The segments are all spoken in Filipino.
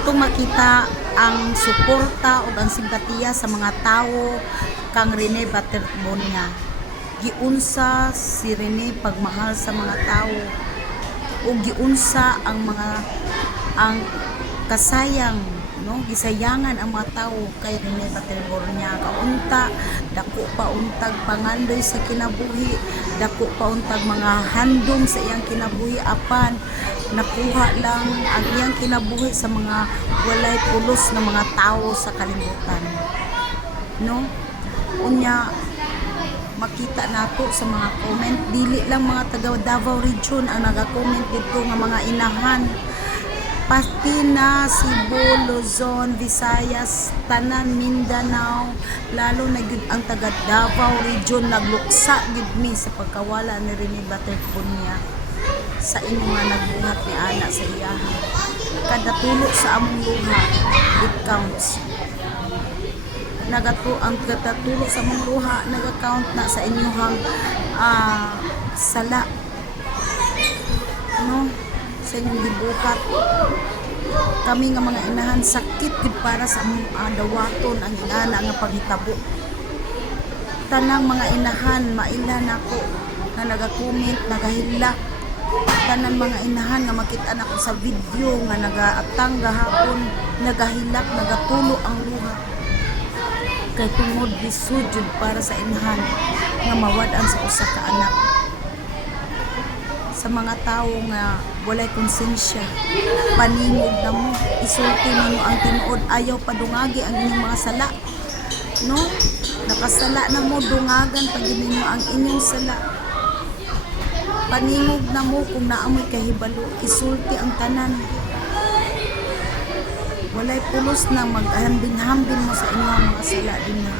atong makita ang suporta o ang simpatiya sa mga tawo kang Rene Baterbonia. Giunsa si Rene pagmahal sa mga tawo o giunsa ang kasayang, no, gisayangan ang mga tawo kay Rene Baterbonia. Kaunta dako pa untag pangandoy sa kinabuhi, dako pa untag mga handom sa iyang kinabuhi, apan nakuha lang ang iyang kinabuhi sa mga walay pulos na mga tao sa kalibutan, no. Unya makita nato sa mga comment, dili lang mga taga Davao Region ang naga-comment dito nga mga inahan, pati na Cebu, Luzon, Visayas, tanan Mindanao, lalo na gyud ang taga Davao Region nagluksa gyud mi sa pagkawala ni Rene Baterbonia sa inyo nga nagbuhat ni ana sa iyaha. Kada tulo sa among luha it counts. Ang katatulo sa among luha naga-count na sa inyohang sala, no, sa inyong gibuhat. Kami nga mga inahan sakit gid para sa among dawaton ang inana nga paghitabo. Tanang mga inahan mailan ako na naga-comment, nagahilak. Tanan mga inahan nga makita nako sa video nga nagaatang gahapon, nagahilak, nagatulo ang luha kay tungod gisudjud para sa inahan nga mawad-an sa usa ka anak. Sa mga tawo nga walay konsensya, paningog na mo, isulti ninyo ang tinuod, ayaw padungagi ang inyong mga sala, no, nakasala na mo, dungagan pag ninyo ang inyong sala. Paningog na mo kung naamoy kahibalo, isulti ang tanan. Walay pulos na maghambin-hambin mo sa inyong mga sala din na.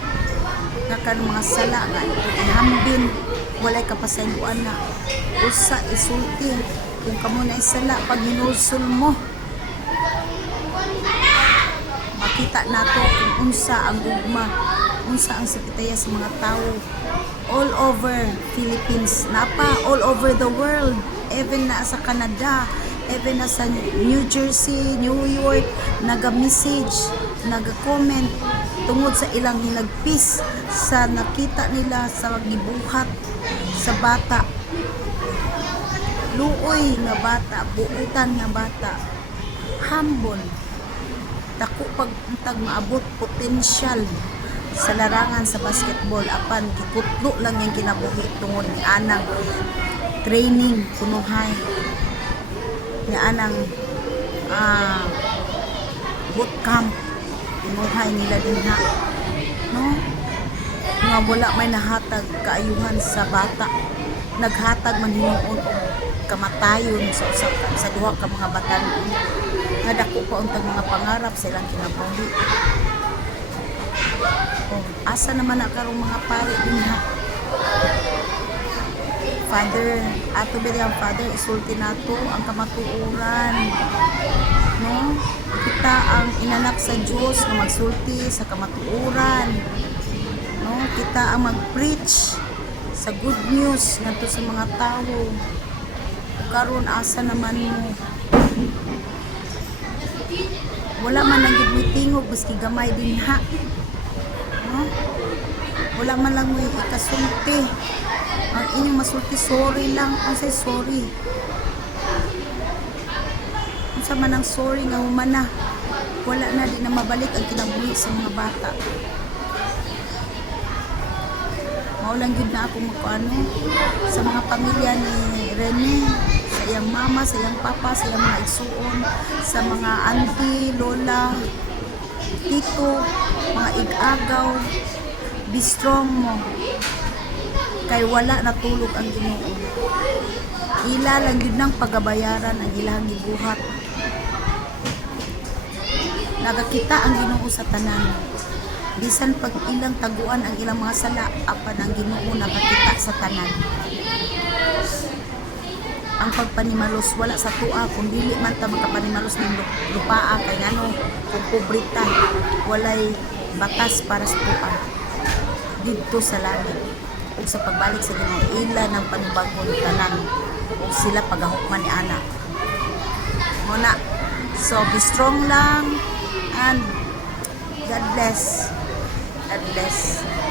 Nakan mga sala nga ihambin, walay kapasayloan na. Usa isulti kung kamo na isala pag hinulsol mo. Makita nato kung unsa ang ugma, unsa ang sakitaya sa mga tawo all over Philippines, napa all over the world, even na sa Canada, even na sa New Jersey, New York, naga-message, naga-comment tungod sa ilang hinagpis sa nakita nila sa gibuhat sa bata, luoy nga bata, buutan nga bata, humble, dako pag maabot potensyal sa larangan sa basketball, apan gikutlo lang yung kinabuhi tungod ni anang training kunuhay ni anang bootcamp kunuhay nila dinha, no, nga wala may nahatag kaayuhan sa bata, naghatag man hinuon og kamatayon sa duha ka mga batan-on nga dako pa untang mga pangarap sa ilang kinabuhi. Asa naman na karong mga pari din ha. Father, ato bilang Father, isulti nato ang kamatuoran, no? Kita ang inanak sa Dios nga magsulti sa kamatuoran, no? Kita ang mag-preach sa good news ngadto sa mga tawo. Karon asa naman mo? Wala man lang gid mitingog biski gamay din ha. No? Wala man lang mo ikasulti. Ang inyong masulti, sorry lang. Ang say sorry. Ang sa manang sorry nga humana. Wala na, di na mabalik ang kinabuhi sa mga bata. Maulang yun na ako magpaano sa mga pamilya ni Rene, sa iyang mama, sa iyang papa, sa iyang mga igsuon, sa mga auntie, lola, tito, mga igagaw. Be strong mo kay wala natulog ang Ginoo. Ila lang yun ng pagabayaran ang ilang gibuhat. Nagakita ang Ginoo sa tanan, bisan pag ilang taguan ang ilang mga sala, apan ang Ginoo nakakita sa tanan. Ang pagpanimalos wala sa tua, kung dili man ta makapanimalos ng lupaa kay ngano kung pobrita walay batas para sa tua didto sa langit. Ug sa pagbalik sa Ginoo, ila ng panibagong tanan ug sila pagahukman ni ana. Muna So, be strong lang and God bless. God bless.